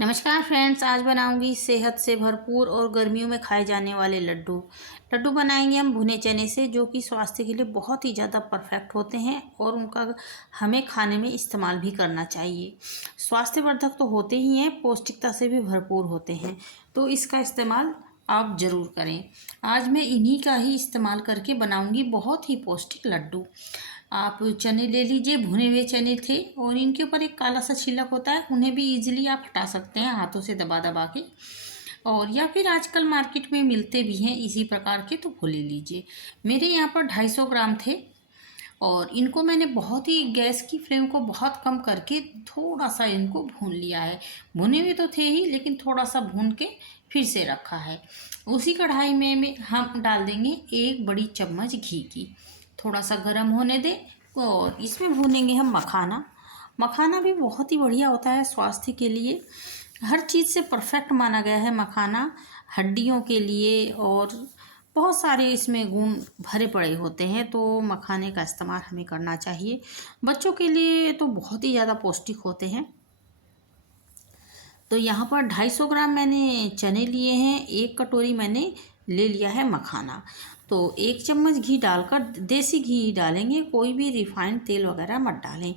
नमस्कार फ्रेंड्स, आज बनाऊंगी सेहत से भरपूर और गर्मियों में खाए जाने वाले लड्डू। लड्डू बनाएंगे हम भुने चने से, जो कि स्वास्थ्य के लिए बहुत ही ज़्यादा परफेक्ट होते हैं और उनका हमें खाने में इस्तेमाल भी करना चाहिए। स्वास्थ्यवर्धक तो होते ही हैं, पौष्टिकता से भी भरपूर होते हैं, तो इसका इस्तेमाल आप ज़रूर करें। आज मैं इन्हीं का ही इस्तेमाल करके बनाऊंगी बहुत ही पौष्टिक लड्डू। आप चने ले लीजिए, भुने हुए चने थे और इनके ऊपर एक काला सा छिलक होता है, उन्हें भी इजीली आप हटा सकते हैं हाथों से दबा दबा के, और या फिर आजकल मार्केट में मिलते भी हैं इसी प्रकार के, तो वो ले लीजिए। मेरे यहाँ पर 250 ग्राम थे और इनको मैंने बहुत ही गैस की फ्लेम को बहुत कम करके थोड़ा सा इनको भून लिया है। भुने हुए तो थे ही, लेकिन थोड़ा सा भून के फिर से रखा है। उसी कढ़ाई में हम डाल देंगे 1 बड़ी चम्मच घी की। थोड़ा सा गर्म होने दें और इसमें भूनेंगे हम मखाना। मखाना भी बहुत ही बढ़िया होता है स्वास्थ्य के लिए, हर चीज़ से परफेक्ट माना गया है मखाना, हड्डियों के लिए, और बहुत सारे इसमें गुण भरे पड़े होते हैं, तो मखाने का इस्तेमाल हमें करना चाहिए। बच्चों के लिए तो बहुत ही ज़्यादा पौष्टिक होते हैं। तो यहाँ पर 250 ग्राम मैंने चने लिए हैं, 1 कटोरी मैंने ले लिया है मखाना। तो 1 चम्मच घी डालकर, देसी घी डालेंगे, कोई भी रिफाइंड तेल वगैरह मत डालें,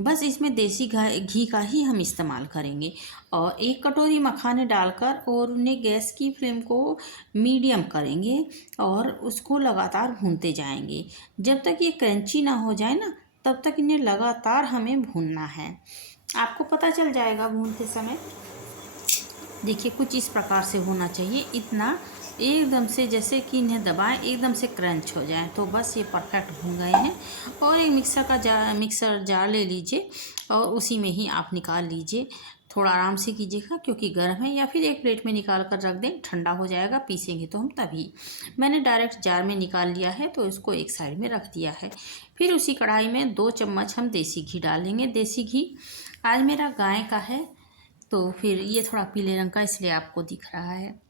बस इसमें देसी घी का ही हम इस्तेमाल करेंगे। और 1 कटोरी मखाने डालकर और उन्हें गैस की फ्लेम को मीडियम करेंगे और उसको लगातार भूनते जाएंगे जब तक ये क्रंची ना हो जाए ना, तब तक इन्हें लगातार हमें भूनना है। आपको पता चल जाएगा भूनते समय। देखिए, कुछ इस प्रकार से होना चाहिए, इतना एकदम से जैसे कि इन्हें दबाएं एकदम से क्रंच हो जाए, तो बस ये परफेक्ट भून गए हैं। और एक मिक्सर जार ले लीजिए और उसी में ही आप निकाल लीजिए। थोड़ा आराम से कीजिएगा क्योंकि गर्म है, या फिर एक प्लेट में निकाल कर रख दें, ठंडा हो जाएगा, पीसेंगे तो हम तभी। मैंने डायरेक्ट जार में निकाल लिया है, तो इसको एक साइड में रख दिया है। फिर उसी कढ़ाई में 2 चम्मच हम देसी घी डालेंगे। देसी घी आज मेरा गाय का है, तो फिर ये थोड़ा पीले रंग का इसलिए आपको दिख रहा है।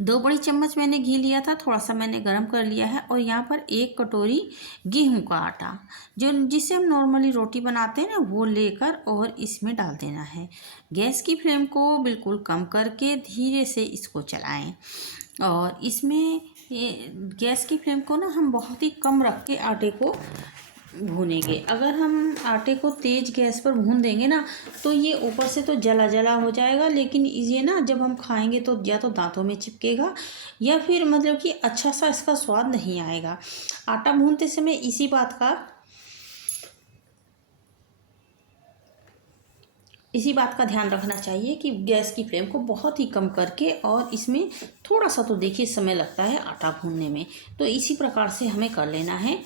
2 बड़ी चम्मच मैंने घी लिया था, थोड़ा सा मैंने गरम कर लिया है। और यहाँ पर 1 कटोरी गेहूं का आटा, जो जिससे हम नॉर्मली रोटी बनाते हैं ना, वो लेकर और इसमें डाल देना है। गैस की फ्लेम को बिल्कुल कम करके धीरे से इसको चलाएं। और इसमें गैस की फ्लेम को ना हम बहुत ही कम रख के आटे को भूनेंगे। अगर हम आटे को तेज़ गैस पर भून देंगे ना, तो ये ऊपर से तो जला जला हो जाएगा, लेकिन ये ना जब हम खाएंगे तो या तो दांतों में चिपकेगा, या फिर मतलब कि अच्छा सा इसका स्वाद नहीं आएगा। आटा भूनते समय इसी बात का ध्यान रखना चाहिए कि गैस की फ्लेम को बहुत ही कम करके, और इसमें थोड़ा सा तो देखिए समय लगता है आटा भूनने में, तो इसी प्रकार से हमें कर लेना है।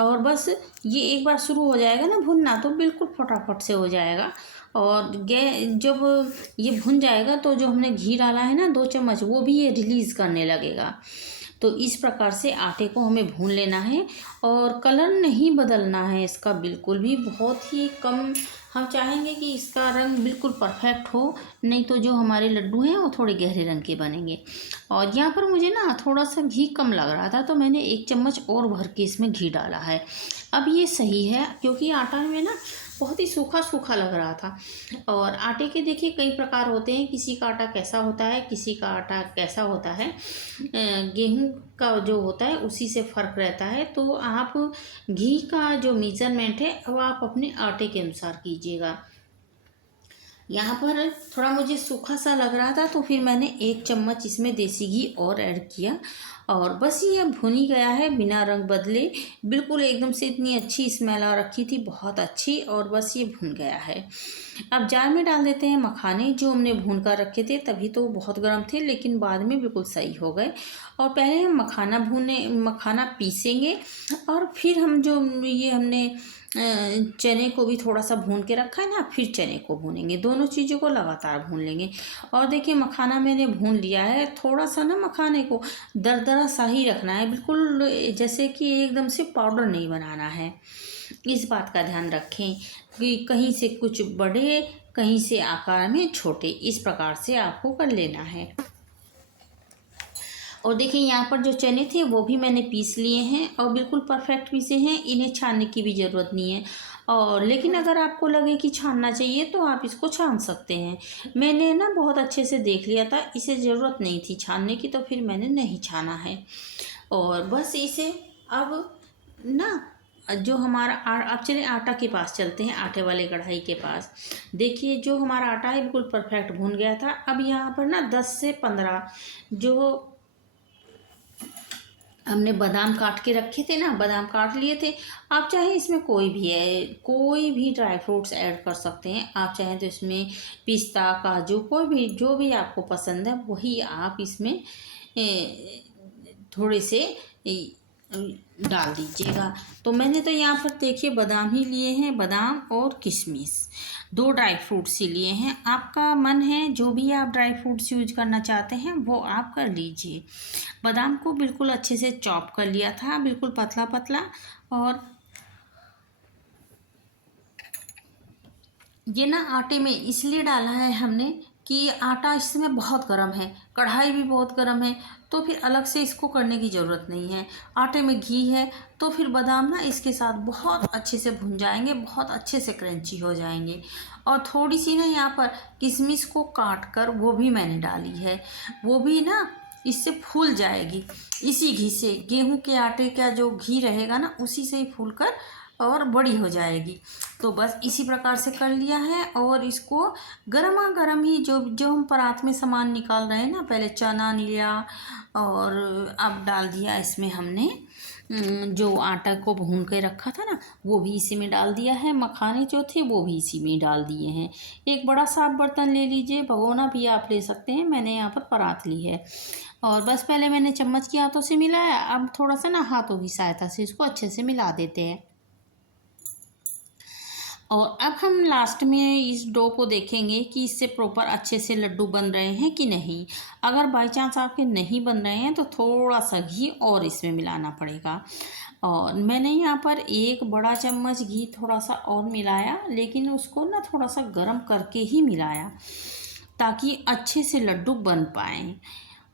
और बस ये एक बार शुरू हो जाएगा ना भुनना, तो बिल्कुल फटाफट से हो जाएगा। और जब ये भुन जाएगा तो जो हमने घी डाला है ना 2 चम्मच, वो भी ये रिलीज़ करने लगेगा। तो इस प्रकार से आटे को हमें भून लेना है, और कलर नहीं बदलना है इसका बिल्कुल भी, बहुत ही कम। हम चाहेंगे कि इसका रंग बिल्कुल परफेक्ट हो, नहीं तो जो हमारे लड्डू हैं वो थोड़े गहरे रंग के बनेंगे। और यहाँ पर मुझे ना थोड़ा सा घी कम लग रहा था, तो मैंने 1 चम्मच और भर के इसमें घी डाला है। अब ये सही है, क्योंकि आटा में ना बहुत ही सूखा सूखा लग रहा था। और आटे के देखिए कई प्रकार होते हैं, किसी का आटा कैसा होता है, किसी का आटा कैसा होता है। गेहूं का जो होता है उसी से फ़र्क रहता है। तो आप घी का जो मेज़रमेंट है वो आप अपने आटे के अनुसार कीजिएगा। यहाँ पर थोड़ा मुझे सूखा सा लग रहा था, तो फिर मैंने 1 चम्मच इसमें देसी घी और ऐड किया, और बस ये भुन ही गया है बिना रंग बदले। बिल्कुल एकदम से इतनी अच्छी स्मेल आ रखी थी, बहुत अच्छी, और बस ये भुन गया है। अब जार में डाल देते हैं मखाने, जो हमने भून कर रखे थे, तभी तो बहुत गर्म थे, लेकिन बाद में बिल्कुल सही हो गए। और पहले हम मखाना पीसेंगे, और फिर हम जो ये हमने चने को भी थोड़ा सा भून के रखा है ना, फिर चने को भूनेंगे, दोनों चीज़ों को लगातार भून लेंगे। और देखिए मखाना मैंने भून लिया है, थोड़ा सा ना मखाने को दरदरा सा ही रखना है, बिल्कुल जैसे कि एकदम से पाउडर नहीं बनाना है। इस बात का ध्यान रखें कि कहीं से कुछ बड़े, कहीं से आकार में छोटे, इस प्रकार से आपको कर लेना है। और देखिए यहाँ पर जो चने थे वो भी मैंने पीस लिए हैं, और बिल्कुल परफेक्ट पीसे हैं, इन्हें छानने की भी ज़रूरत नहीं है। और लेकिन अगर आपको लगे कि छानना चाहिए तो आप इसको छान सकते हैं। मैंने ना बहुत अच्छे से देख लिया था, इसे ज़रूरत नहीं थी छानने की, तो फिर मैंने नहीं छाना है। और बस इसे अब ना जो हमारा अब चलिए आटा के पास चलते हैं, आटे वाले कढ़ाई के पास। देखिए जो हमारा आटा है बिल्कुल परफेक्ट भून गया था। अब यहाँ पर ना 10 से 15 जो हमने बादाम काट के रखे थे ना, बादाम काट लिए थे। आप चाहे इसमें कोई भी ड्राई फ्रूट्स ऐड कर सकते हैं। आप चाहें तो इसमें पिस्ता, काजू, कोई भी जो भी आपको पसंद है वही आप इसमें थोड़े से डाल दीजिएगा। तो मैंने तो यहाँ पर देखिए बादाम ही लिए हैं, बादाम और किशमिश, 2 ड्राई फ्रूट्स ही लिए हैं। आपका मन है जो भी आप ड्राई फ्रूट्स यूज करना चाहते हैं वो आप कर लीजिए। बादाम को बिल्कुल अच्छे से चॉप कर लिया था, बिल्कुल पतला पतला। और ये ना आटे में इसलिए डाला है हमने कि आटा इस समय बहुत गर्म है, कढ़ाई भी बहुत गर्म है, तो फिर अलग से इसको करने की ज़रूरत नहीं है। आटे में घी है तो फिर बादाम ना इसके साथ बहुत अच्छे से भुन जाएंगे, बहुत अच्छे से क्रंची हो जाएंगे। और थोड़ी सी ना यहाँ पर किशमिश को काट कर वो भी मैंने डाली है, वो भी ना इससे फूल जाएगी। इसी घी से, गेहूं के आटे का जो घी रहेगा ना उसी से ही फूल कर और बड़ी हो जाएगी। तो बस इसी प्रकार से कर लिया है। और इसको गरमा गरम ही जो जो हम परात में सामान निकाल रहे हैं ना, पहले चना लिया और अब डाल दिया इसमें हमने जो आटा को भून के रखा था ना वो भी इसी में डाल दिया है। मखाने जो थे वो भी इसी में डाल दिए हैं। एक बड़ा साफ बर्तन ले लीजिए, भगोना भी आप ले सकते हैं, मैंने यहाँ पर परात ली है। और बस पहले मैंने चम्मच के हाथों से मिलाया, अब थोड़ा सा ना हाथों की सहायता से इसको अच्छे से मिला देते हैं। और अब हम लास्ट में इस डो को देखेंगे कि इससे प्रॉपर अच्छे से लड्डू बन रहे हैं कि नहीं। अगर बाई चांस आपके नहीं बन रहे हैं तो थोड़ा सा घी और इसमें मिलाना पड़ेगा। और मैंने यहाँ पर 1 बड़ा चम्मच घी थोड़ा सा और मिलाया, लेकिन उसको ना थोड़ा सा गर्म करके ही मिलाया ताकि अच्छे से लड्डू बन पाएँ।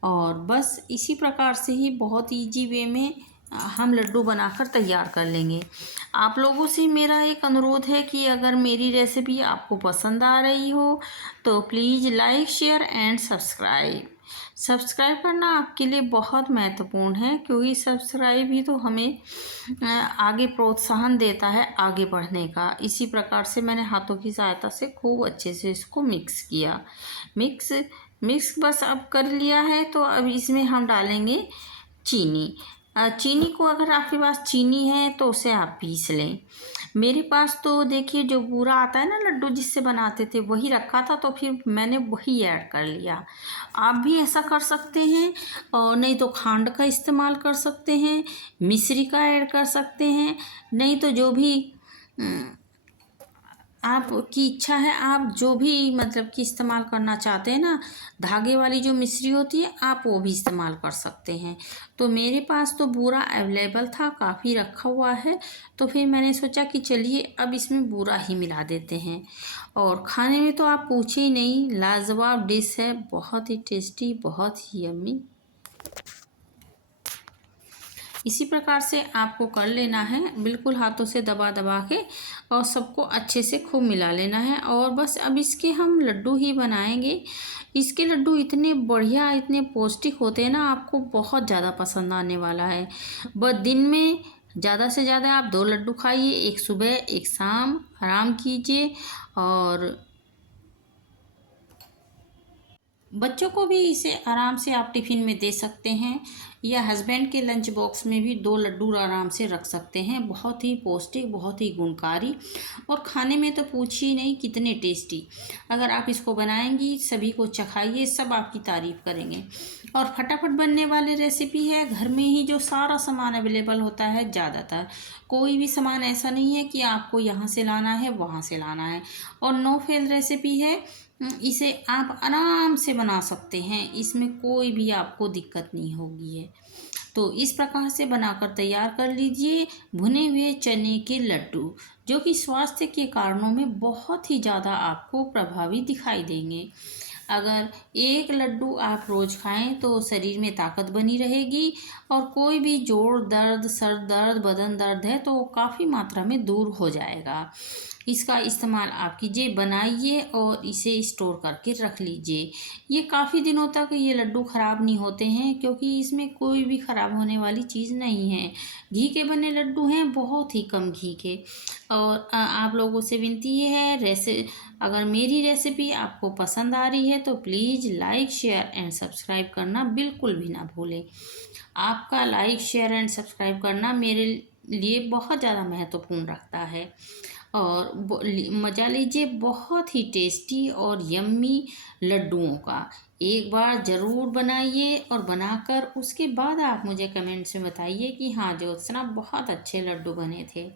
और बस इसी प्रकार से ही बहुत ईजी वे में हम लड्डू बनाकर तैयार कर लेंगे। आप लोगों से मेरा एक अनुरोध है कि अगर मेरी रेसिपी आपको पसंद आ रही हो तो please like, share and subscribe करना आपके लिए बहुत महत्वपूर्ण है, क्योंकि सब्सक्राइब ही तो हमें आगे प्रोत्साहन देता है आगे बढ़ने का। इसी प्रकार से मैंने हाथों की सहायता से खूब अच्छे से इसको मिक्स किया। मिक्स बस अब कर लिया है। तो अब इसमें हम डालेंगे चीनी। चीनी को अगर आपके पास चीनी है तो उसे आप पीस लें। मेरे पास तो देखिए जो बूरा आता है ना लड्डू जिससे बनाते थे वही रखा था, तो फिर मैंने वही ऐड कर लिया। आप भी ऐसा कर सकते हैं, और नहीं तो खांड का इस्तेमाल कर सकते हैं, मिश्री का ऐड कर सकते हैं, नहीं तो जो भी आपकी इच्छा है, आप जो भी मतलब कि इस्तेमाल करना चाहते हैं ना, धागे वाली जो मिश्री होती है आप वो भी इस्तेमाल कर सकते हैं। तो मेरे पास तो बूरा अवेलेबल था, काफ़ी रखा हुआ है, तो फिर मैंने सोचा कि चलिए अब इसमें बूरा ही मिला देते हैं। और खाने में तो आप पूछे ही नहीं, लाजवाब डिश है, बहुत ही टेस्टी, बहुत ही यम्मी। इसी प्रकार से आपको कर लेना है, बिल्कुल हाथों से दबा दबा के, और सबको अच्छे से खूब मिला लेना है। और बस अब इसके हम लड्डू ही बनाएंगे। इसके लड्डू इतने बढ़िया, इतने पौष्टिक होते हैं ना, आपको बहुत ज़्यादा पसंद आने वाला है। बस दिन में ज़्यादा से ज़्यादा आप 2 लड्डू खाइए, एक सुबह एक शाम, आराम कीजिए। और बच्चों को भी इसे आराम से आप टिफ़िन में दे सकते हैं, या हस्बैंड के लंच बॉक्स में भी 2 लड्डू आराम से रख सकते हैं। बहुत ही पौष्टिक, बहुत ही गुणकारी, और खाने में तो पूछिए नहीं कितने टेस्टी। अगर आप इसको बनाएंगी, सभी को चखाइए, सब आपकी तारीफ़ करेंगे। और फटाफट बनने वाली रेसिपी है, घर में ही जो सारा सामान अवेलेबल होता है, ज़्यादातर कोई भी सामान ऐसा नहीं है कि आपको यहाँ से लाना है वहाँ से लाना है। और नो फेल रेसिपी है, इसे आप आराम से बना सकते हैं, इसमें कोई भी आपको दिक्कत नहीं होगी है। तो इस प्रकार से बनाकर तैयार कर लीजिए भुने हुए चने के लड्डू, जो कि स्वास्थ्य के कारणों में बहुत ही ज़्यादा आपको प्रभावी दिखाई देंगे। अगर एक लड्डू आप रोज़ खाएं तो शरीर में ताकत बनी रहेगी और कोई भी जोड़ दर्द, सर दर्द, बदन दर्द है तो काफ़ी मात्रा में दूर हो जाएगा। इसका इस्तेमाल आप कीजिए, बनाइए और इसे स्टोर करके रख लीजिए। ये काफ़ी दिनों तक ये लड्डू ख़राब नहीं होते हैं क्योंकि इसमें कोई भी ख़राब होने वाली चीज़ नहीं है। घी के बने लड्डू हैं, बहुत ही कम घी के। और आप लोगों से विनती ये है, अगर मेरी रेसिपी आपको पसंद आ रही है तो please like, share and subscribe करना बिल्कुल भी ना भूलें। आपका लाइक, शेयर एंड सब्सक्राइब करना मेरे लिए बहुत ज़्यादा महत्वपूर्ण रखता है। और मज़ा लीजिए बहुत ही टेस्टी और यम्मी लड्डुओं का। एक बार ज़रूर बनाइए और बनाकर उसके बाद आप मुझे कमेंट्स में बताइए कि हाँ ज्योत्सना, बहुत अच्छे लड्डू बने थे।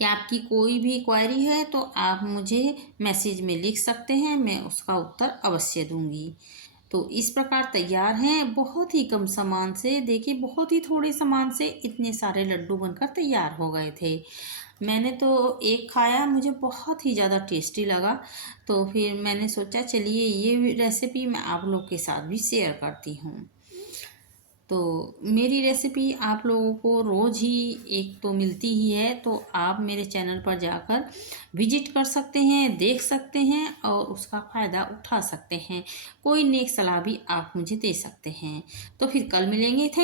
या आपकी कोई भी क्वेरी है तो आप मुझे मैसेज में लिख सकते हैं, मैं उसका उत्तर अवश्य दूंगी। तो इस प्रकार तैयार हैं, बहुत ही कम सामान से, देखिए बहुत ही थोड़े सामान से इतने सारे लड्डू बनकर तैयार हो गए थे। मैंने तो एक खाया, मुझे बहुत ही ज़्यादा टेस्टी लगा, तो फिर मैंने सोचा चलिए ये रेसिपी मैं आप लोग के साथ भी शेयर करती हूँ। तो मेरी रेसिपी आप लोगों को रोज़ ही एक तो मिलती ही है, तो आप मेरे चैनल पर जाकर विजिट कर सकते हैं, देख सकते हैं और उसका फ़ायदा उठा सकते हैं। कोई नेक सलाह भी आप मुझे दे सकते हैं। तो फिर कल मिलेंगे। थैंक